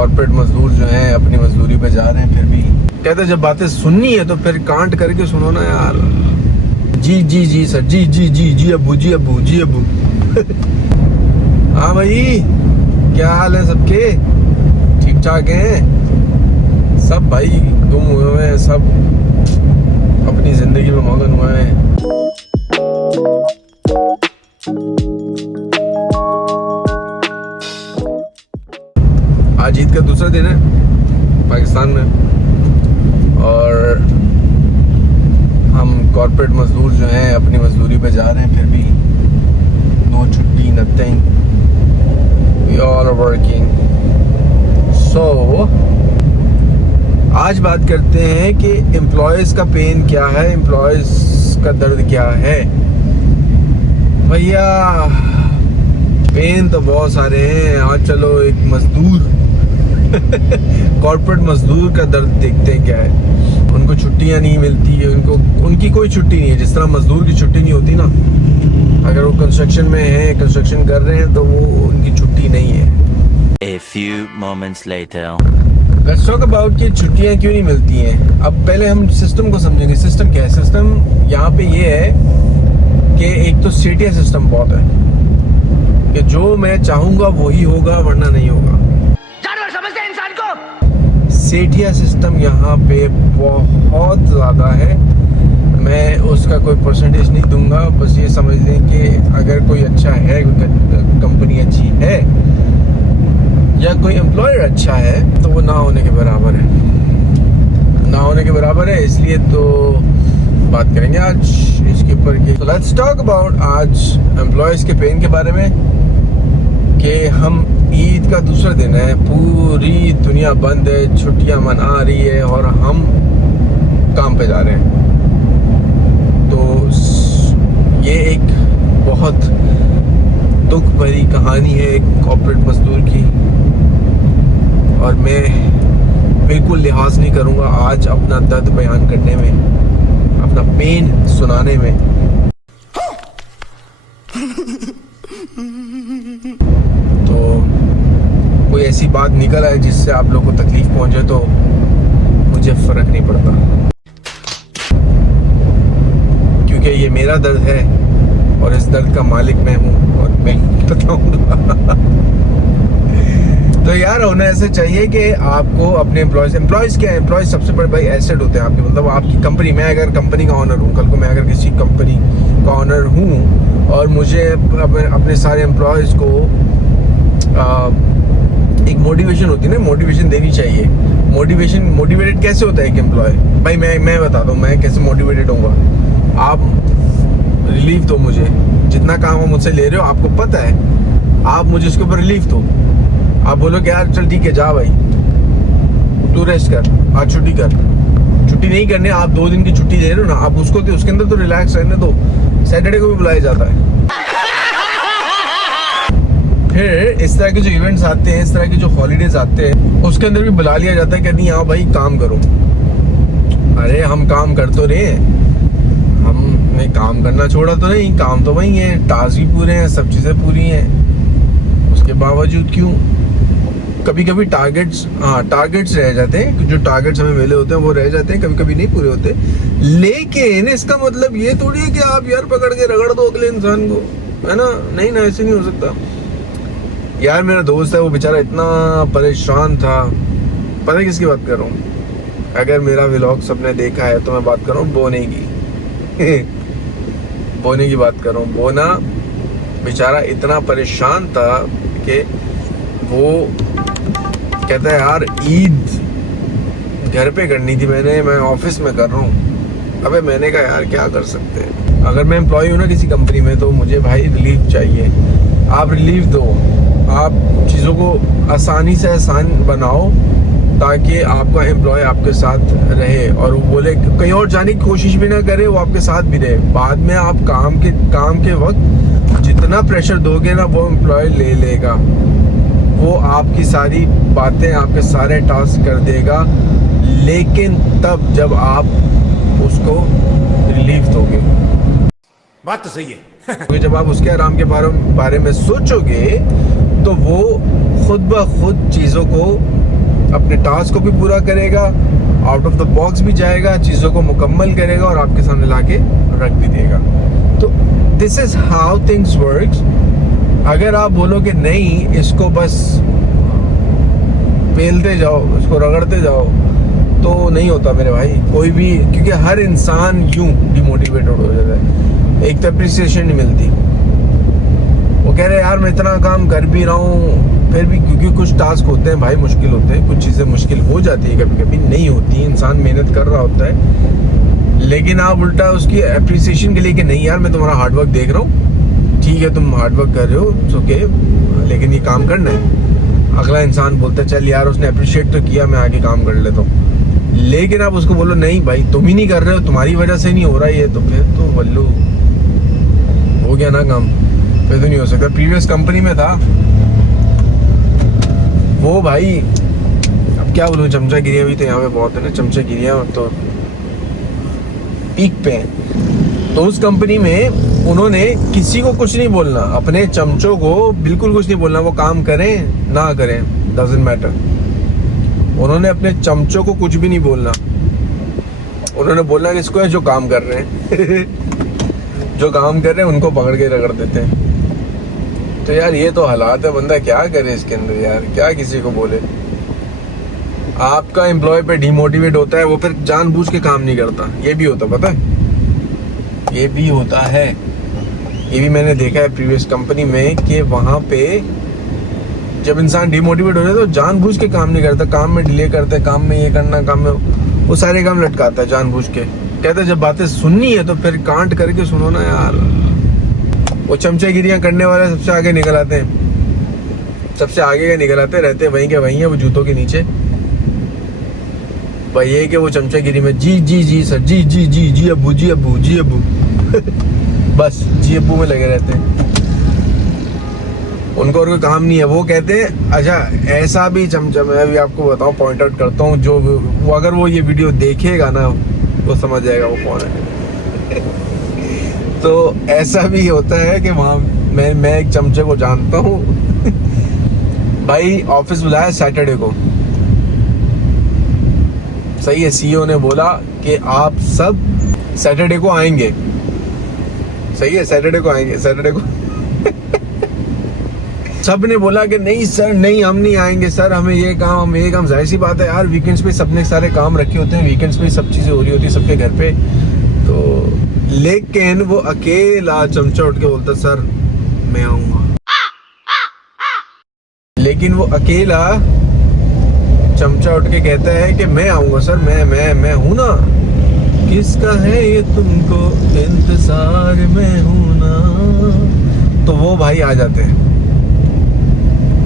Corporate मजदूर जो हैं अपनी मजदूरी पे जा रहे हैं, फिर भी कहते हैं जब बातें सुननी है तो फिर कांट करके सुनो ना यार। जी जी जी सर, जी जी जी जी अब्बू, जी अब्बू, जी अब्बू। हाँ भाई, क्या हाल है सबके? ठीक ठाक हैं सब भाई? गुम हुए हैं सब, अपनी जिंदगी में मगन हुए हैं। आज ईद का दूसरा दिन है पाकिस्तान में, और हम कॉर्पोरेट मजदूर जो हैं अपनी मजदूरी पे जा रहे हैं, फिर भी नो छुट्टी, nothing, we all are working. So आज बात करते हैं कि एम्प्लॉयज़ का पेन क्या है, एम्प्लॉयज़ का दर्द क्या है। भैया पेन तो बहुत सारे हैं। आज चलो एक मजदूर कॉर्पोरेट मजदूर का दर्द देखते हैं क्या है। उनको छुट्टियां नहीं मिलती है, उनकी कोई छुट्टी नहीं है। जिस तरह मजदूर की छुट्टी नहीं होती ना, अगर वो कंस्ट्रक्शन में है, कंस्ट्रक्शन कर रहे हैं, तो वो उनकी छुट्टी नहीं है। A few moments later. Let's talk about कि छुट्टियां क्यों नहीं मिलती हैं। अब पहले हम सिस्टम को समझेंगे। सिस्टम क्या है? सिस्टम यहाँ पे ये है कि एक तो सेठिया सिस्टम बहुत है कि जो मैं चाहूंगा वही होगा, वरना नहीं होगा। जानवर समझते हैं इंसान को। सेठिया सिस्टम यहाँ पे बहुत ज़्यादा है। मैं उसका कोई परसेंटेज नहीं दूंगा, बस ये समझ लें कि अगर कोई अच्छा है, कोई कंपनी अच्छी है या कोई एम्प्लॉयर अच्छा है, तो वो ना होने के बराबर है, ना होने के बराबर है। इसलिए तो बात करेंगे आज इसके ऊपर कि तो लेट्स टॉक अबाउट आज एम्प्लॉयज़ के पेन के बारे में कि हम ईद का दूसरा दिन है, पूरी दुनिया बंद है, छुट्टियां मना रही है और हम काम पे जा रहे हैं। तो ये एक बहुत दुख भरी कहानी है एक कॉर्पोरेट मजदूर की, और मैं बिल्कुल लिहाज नहीं करूँगा आज अपना दर्द बयान करने में, अपना पेन सुनाने में। तो कोई ऐसी बात निकल आए जिससे आप लोगों को तकलीफ पहुंचे तो मुझे फर्क नहीं पड़ता, क्योंकि ये मेरा दर्द है और इस दर्द का मालिक मैं हूँ और मैं बताऊंगा। तो यार होना ऐसे चाहिए कि आपको अपने एम्प्लॉयज़ क्या है? एम्प्लॉयज़ सबसे बड़े भाई एसेट होते हैं आपके, मतलब आपकी कंपनी। मैं अगर कंपनी का ऑनर हूँ, कल को मैं अगर किसी कंपनी का ऑनर हूँ और मुझे अपने सारे एम्प्लॉयज़ को एक मोटिवेशन होती है ना, मोटिवेशन देनी चाहिए। मोटिवेटेड कैसे होता है एक एम्प्लॉय? भाई मैं बताता हूँ मैं कैसे मोटिवेटेड होऊंगा। आप रिलीफ दो मुझे, जितना काम आप मुझसे ले रहे हो आपको पता है, आप मुझे उसके ऊपर रिलीफ दो। आप बोलो कि यार चल ठीक है, जा भाई तू रेस्ट कर, आज छुट्टी कर। छुट्टी नहीं करने, आप 2 दिन की छुट्टी दे रहे हो ना, आप उसको तो उसके अंदर तो रिलैक्स रहने दो। सैटरडे को भी बुलाया जाता है। फिर इस तरह के जो इवेंट्स आते हैं, इस तरह के जो हॉलीडेज आते हैं, उसके अंदर भी बुला लिया जाता है कि नहीं आओ भाई काम करो। अरे हम काम कर तो रहे हैं, हमने काम करना छोड़ा तो नहीं, काम तो वही है, टास्क भी पूरे हैं, सब चीज़ें पूरी हैं। उसके बावजूद क्यों कभी कभी टारगेट्स रह जाते हैं, जो टारगेट्स हमें मिले होते हैं वो रह जाते हैं, कभी कभी नहीं पूरे होते। लेकिन इसका मतलब ये थोड़ी है कि आप यार पकड़ के रगड़ दो अगले इंसान को, है ना? नहीं ना, ऐसे नहीं हो सकता यार। मेरा दोस्त है, वो बेचारा इतना परेशान था, पता है किसकी बात कर रहा हूँ? अगर मेरा व्लॉग सबने देखा है तो मैं बात कर रहा हूँ बोने की बोने की बात कर रहा हूँ। बोना बेचारा इतना परेशान था कि वो कहता है यार ईद घर पे करनी थी, मैं ऑफिस में कर रहा हूँ। अबे मैंने कहा यार क्या कर सकते हैं, अगर मैं एम्प्लॉय हूँ ना किसी कंपनी में, तो मुझे भाई रिलीफ चाहिए। आप रिलीफ दो, आप चीज़ों को आसानी से आसान बनाओ ताकि आपका एम्प्लॉय आपके साथ रहे और वो बोले कहीं और जाने की कोशिश भी ना करे, वो आपके साथ भी रहे। बाद में आप काम के वक्त जितना प्रेशर दोगे ना, वो एम्प्लॉय ले लेगा, वो आपकी सारी बातें, आपके सारे टास्क कर देगा, लेकिन तब जब आप उसको रिलीफ दोगे। बात तो सही है। क्योंकि जब आप उसके आराम के बारे में सोचोगे तो वो खुद ब खुद चीज़ों को अपने टास्क को भी पूरा करेगा, आउट ऑफ द बॉक्स भी जाएगा, चीज़ों को मुकम्मल करेगा और आपके सामने लाके रख भी देगा। तो this is how things works. अगर आप बोलो कि नहीं इसको बस पेलते जाओ, इसको रगड़ते जाओ, तो नहीं होता मेरे भाई कोई भी, क्योंकि हर इंसान यूं डिमोटिवेटेड हो जाता है, एक तो अप्रिसिएशन नहीं मिलती। वो कह रहे यार मैं इतना काम कर भी रहा हूँ, फिर भी क्योंकि कुछ टास्क होते हैं भाई मुश्किल होते हैं, कुछ चीज़ें मुश्किल हो जाती है, कभी कभी नहीं होती, इंसान मेहनत कर रहा होता है, लेकिन आप उल्टा उसकी अप्रिसिएशन के लिए कि नहीं यार मैं तुम्हारा हार्डवर्क देख रहा हूँ, ठीक है तुम हार्डवर्क कर रहे हो, इट्स ओके, लेकिन ये काम करना है। अगला इंसान बोलता है चल यार उसने अप्रिशिएट तो किया, मैं आगे काम कर लेता हूँ। लेकिन आप उसको बोलो नहीं भाई तुम ही नहीं कर रहे हो, तुम्हारी वजह से नहीं हो रहा ये, तो फिर तो वल्लू हो गया ना काम, फिर तो नहीं हो सकता। प्रीवियस कंपनी में था वो भाई, अब क्या बोलूँ, चमचागिरियाँ भी तो यहाँ पे बहुत है ना, चमचागिरियाँ तो पीक पे हैं। तो उस कंपनी में उन्होंने किसी को कुछ नहीं बोलना, अपने चमचों को बिल्कुल कुछ नहीं बोलना, वो काम करें ना करें डजंट मैटर। उन्होंने अपने चमचों को कुछ भी नहीं बोलना, उन्होंने बोलना किसको है, जो काम कर रहे हैं जो काम कर रहे हैं उनको पकड़ के रगड़ देते हैं। तो यार ये तो हालात है, बंदा क्या करे इसके अंदर यार, क्या किसी को बोले। आपका एम्प्लॉय पे डिमोटिवेट होता है, वो फिर जानबूझ के काम नहीं करता, ये भी होता, पता है ये भी होता है। ये भी मैंने देखा है प्रीवियस कंपनी में कि वहाँ पे जब इंसान डिमोटिवेट हो जाता है तो जानबूझ के काम नहीं करता, काम में डिले करता है, काम में ये करना, काम में वो सारे काम लटकाता है जानबूझ के। कहते हैं जब बातें सुननी है तो फिर कांट करके सुनो ना यार। वो चमचागिरियाँ करने वाले सबसे आगे निकल आते हैं, सबसे आगे के निकल आते रहते हैं, वहीं के वहीं है वो जूतों के नीचे। भाई ये कि वो चमचागिरी में जी जी जी सर, जी जी जी जी अब्बू, जी अब्बू, जी अब्बू बस जी अब्बू में लगे रहते हैं, उनको और कोई काम नहीं है। वो कहते हैं अच्छा ऐसा भी चमचा, मैं भी आपको बताऊं, पॉइंट आउट करता हूँ, जो वो अगर वो ये वीडियो देखेगा ना वो समझ जाएगा वो कौन है। तो ऐसा भी होता है कि वहाँ मैं एक चमचे को जानता हूँ भाई ऑफिस बुलाया सैटरडे को, सही है, सीईओ ने बोला कि आप सब सैटरडे को आएंगे, सही है, सैटरडे को आएंगे, सैटरडे को सब ने बोला कि नहीं सर नहीं हम नहीं आएंगे सर, हमें ये काम, जाहिर सी बात है यार, वीकेंड्स पे सबने सारे काम रखे होते हैं, वीकेंड्स पे सब चीज़ें हो रही होती है सबके घर पे। तो लेकिन वो अकेला चमचा उठ के बोलता सर मैं आऊँगा, लेकिन वो अकेला चमचा उठ के कहता है कि मैं आऊँगा सर, मैं हूँ ना, किसका है ये तुमको इंतजार में हूँ ना। तो वो भाई आ जाते हैं,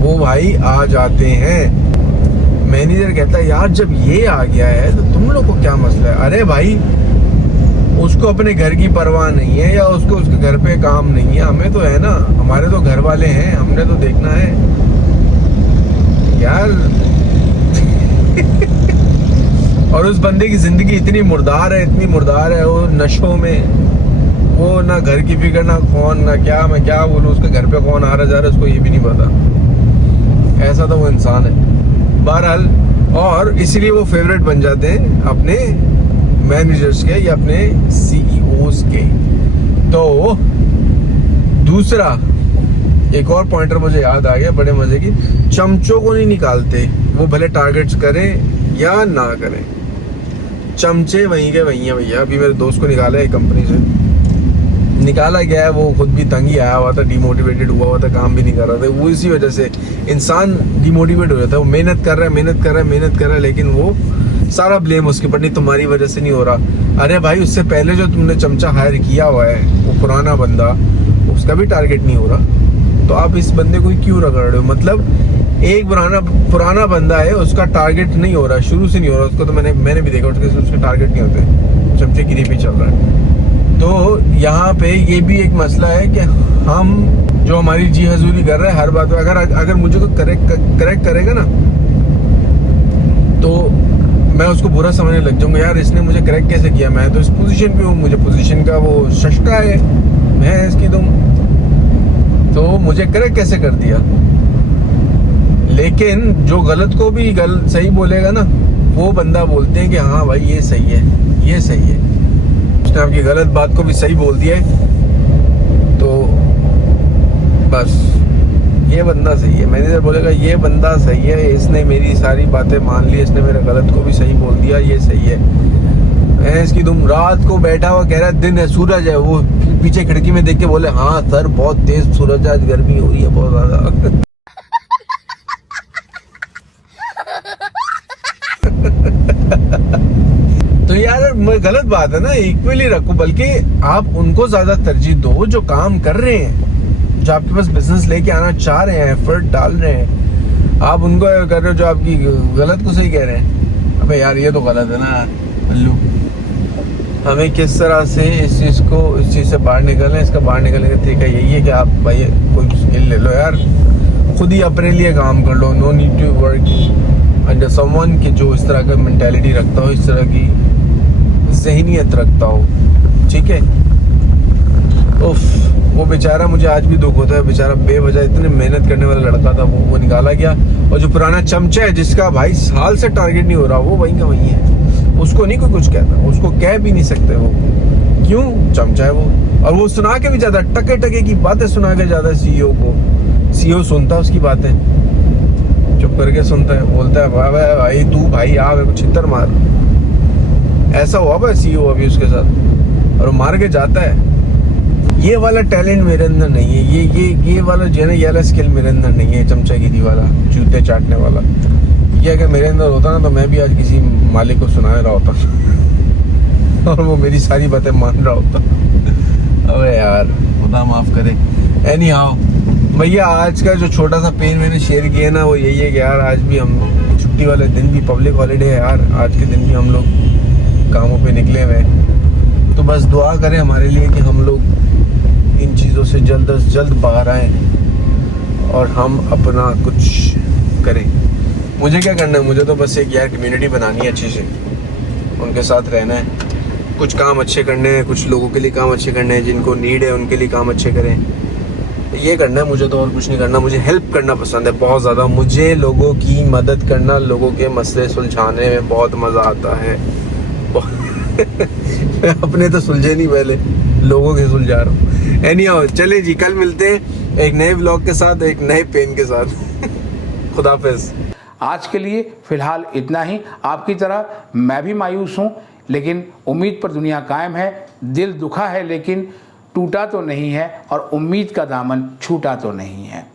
वो भाई आ जाते हैं। मैनेजर कहता है यार जब ये आ गया है तो तुम लोग को क्या मसला है। अरे भाई उसको अपने घर की परवाह नहीं है, या उसको उसके घर पे काम नहीं है, हमें तो है ना, हमारे तो घर वाले हैं, हमने तो देखना है यार और उस बंदे की जिंदगी इतनी मुर्दार है, इतनी मुर्दार है, वो नशों में, वो ना घर की फिक्र, ना कौन, ना क्या, मैं क्या बोलूँ, उसके घर पे कौन आ रहा जा रहा है उसको ये भी नहीं पता। ऐसा तो वो इंसान है बहरहाल, और इसीलिए वो फेवरेट बन जाते हैं अपने मैनेजर्स के या अपने सीईओज के। तो दूसरा एक और पॉइंटर मुझे याद आ गया बड़े मजे की, चमचों को नहीं निकालते, वो भले टारगेट्स करें या ना करें, चमचे वहीं के वहीं है भैया। अभी मेरे दोस्त को निकाला है कंपनी से, निकाला गया है, वो खुद भी तंग ही आया हुआ था, डिमोटिवेटेड हुआ था, काम भी नहीं कर रहा था। वो इसी वजह से इंसान डिमोटिवेट हो जाता है, वो मेहनत कर रहा है, लेकिन वो सारा ब्लेम उसके ऊपर, नहीं तुम्हारी वजह से नहीं हो रहा। अरे भाई उससे पहले जो तुमने चमचा हायर किया हुआ है वो पुराना बंदा, उसका भी टारगेट नहीं हो रहा, तो आप इस बंदे को क्यों रगड़ रहे हो। मतलब एक पुराना बंदा है, उसका टारगेट नहीं हो रहा, शुरू से नहीं हो रहा उसको, तो मैंने भी देखा उसके टारगेट नहीं होते, चमचे गिरी पे चल रहा है। तो यहाँ पे ये भी एक मसला है कि हम जो हमारी जी हजूरी कर रहे हैं हर बात में, अगर मुझे कोई करेक्ट करेगा ना तो मैं उसको बुरा समझने लग जाऊंगा, यार इसने मुझे करेक्ट कैसे किया, मैं तो इस पोजीशन पे हूँ, मुझे पोजीशन का वो शश्का है, मैं इसकी तुम, तो मुझे करेक्ट कैसे कर दिया। लेकिन जो गलत को भी गलत सही बोलेगा ना, वो बंदा बोलते हैं कि हाँ भाई ये सही है, ये सही है। उसने आपकी गलत बात को भी सही बोल दिया है, तो बस ये बंदा सही है। मैनेजर बोलेगा ये बंदा सही है, इसने मेरी सारी बातें मान ली, इसने मेरे गलत को भी सही बोल दिया, ये सही है। इसकी तुम रात को बैठा हुआ कह रहा है दिन है, सूरज है, वो पीछे खिड़की में देख के बोले हाँ सर बहुत तेज सूरज है, आज गर्मी हो रही है बहुत ज्यादा। तो यार गलत बात है ना, इक्वली रखो, बल्कि आप उनको ज्यादा तरजीह दो जो काम कर रहे हैं, जो आपके पास बिजनेस लेके आना चाह रहे हैं, एफर्ट डाल रहे हैं। आप उनको कर रहे हो जो आपकी गलत को सही कह रहे हैं। अबे यार ये तो गलत है ना अल्लू। हमें किस तरह से इस चीज़ से बाहर निकलना है, इसका बाहर निकलने का तरीका यही है कि आप भाई कोई स्किल ले लो यार, खुद ही अपने लिए काम कर लो। No need to work under someone कि जो इस तरह का मेंटालिटी रखता हो, इस तरह की ज़हनियत रखता हो, ठीक है। उफ, वो बेचारा, मुझे आज भी दुख होता है, बेचारा बेवजह इतने मेहनत करने वाला लड़का था, वो निकाला गया। और जो पुराना चमचा है जिसका भाई साल से टारगेट नहीं हो रहा, वो वहीं का वहीं है, उसको नहीं कोई कुछ कहता, उसको कह भी नहीं सकते वो, क्यों, चमचा है वो। और वो सुना के भी ज्यादा टके टके की बातें सुना के ज्यादा सीईओ को, सीईओ सुनता है उसकी बातें, चुप करके सुनता है, बोलता है भाई तू भाई आ मेरे को छितर मार। ऐसा हुआ भाई सीईओ अभी उसके साथ, और वो मार के जाता है। ये वाला टैलेंट मेरे अंदर नहीं है, ये वाला जो है ना, ये वाला स्किल मेरे अंदर नहीं है, चमचागिरी वाला, जूते चाटने वाला। ये अगर मेरे अंदर होता ना तो मैं भी आज किसी मालिक को सुना रहा होता और वो मेरी सारी बातें मान रहा होता। अबे यार खुदा माफ करे। एनी हाउ भैया, आज का जो छोटा सा पेन मैंने शेयर किया ना, वो यही है कि यार आज भी हम छुट्टी वाले दिन भी, पब्लिक हॉलीडे है यार, आज के दिन भी हम लोग कामों पे निकले हुए हैं। तो बस दुआ करें हमारे लिए कि हम लोग इन चीज़ों से जल्द से जल्द बाहर आएँ और हम अपना कुछ करें। मुझे क्या करना है, मुझे तो बस एक यार कम्युनिटी बनानी है अच्छी से, उनके साथ रहना है, कुछ काम अच्छे करने हैं, कुछ लोगों के लिए काम अच्छे करने हैं, जिनको नीड है उनके लिए काम अच्छे करें, ये करना है मुझे। तो और कुछ नहीं करना। मुझे हेल्प करना पसंद है बहुत ज़्यादा, मुझे लोगों की मदद करना, लोगों के मसले सुलझाने में बहुत मज़ा आता है। मैं अपने तो सुलझे नहीं, पहले लोगों के सुलझा रहा हूँ। एनीहाउ चले जी, कल मिलते हैं एक नए व्लॉग के साथ, एक नए पेन के साथ। खुदाफिज। आज के लिए फिलहाल इतना ही। आपकी तरह मैं भी मायूस हूँ, लेकिन उम्मीद पर दुनिया कायम है। दिल दुखा है लेकिन टूटा तो नहीं है, और उम्मीद का दामन छूटा तो नहीं है।